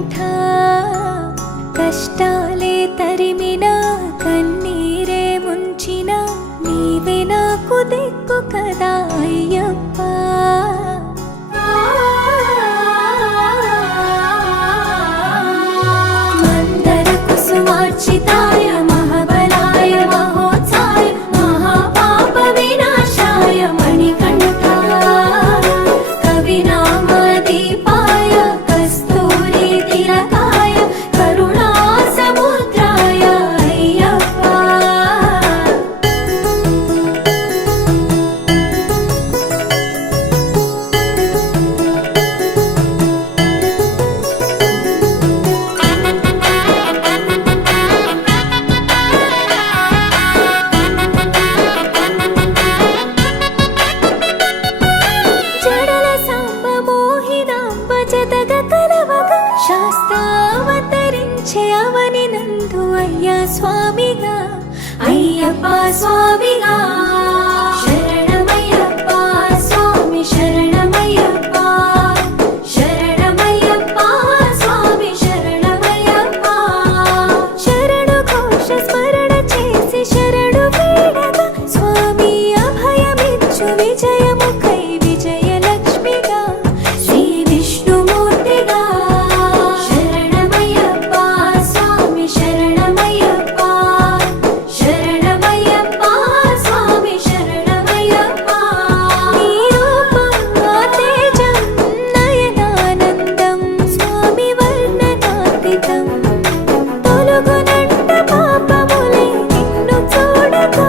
మణికంఠ కష్టాలే తరిమిన కన్నీరే ముంచిన నీవే నాకు దిక్కు కదా అయ్యప్ప. మందర కుసుమార్చితాయ మహాబలాయ మహోత్సాయ మహాపాప వినాశాయ మణికంఠ కవినామదీపాయ కస్తూరి తిలకాయ కరుణా సముద్రాయ అయ్యప్ప. జడల సాంబ మోహినాంబ జతగ కలవగ శాస్త్రావతరించే అవని నందు అయ్యా స్వామిగా అయ్యప్ప స్వామిగా. శరణమయ్యప్ప స్వామి శరణమయ్యప్ప శరణమయ్యప్ప స్వామి శరణమయ్యప్ప. శరణు ఘోష స్మరణ చేసి శరణు వేడగా స్వామి అభయమిచ్చు విజయముఖై విజయలక్ష్మిగా శ్రీ విష్ణుమూర్తిగా. శరణమయ్యప్ప స్వామి శరణమయ్యప్ప శరణమయ్యప్ప స్వామి శరణమయ్యప్ప. నీ రూపం తేజం నయనానందం స్వామి వర్ణనాతీతం తొలగునంట పాపములే నిన్ను చూడగా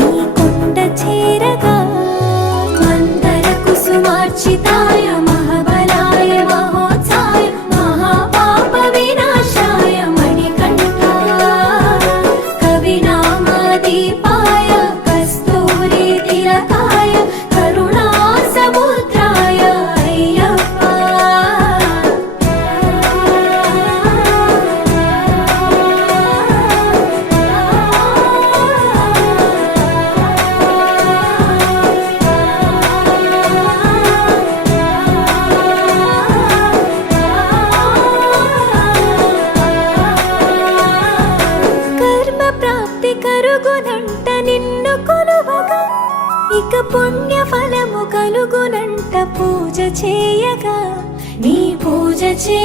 నీ కొండ చేరగా. మందర కుసుమార్చితాయ మహాబలాయ మహోత్సాయ మహాపాప వినాశాయ మణికంఠ కవినామదీపాయ కస్తూరి తిలకాయ కరుణా సముద్రాయ అయ్యప్ప. కర్మ ప్రాప్తి కరుగునంట నిన్ను కొలువగా ఇక పుణ్య ఫలము కలుగునంట పూజ చేయగా నీ పూజ చే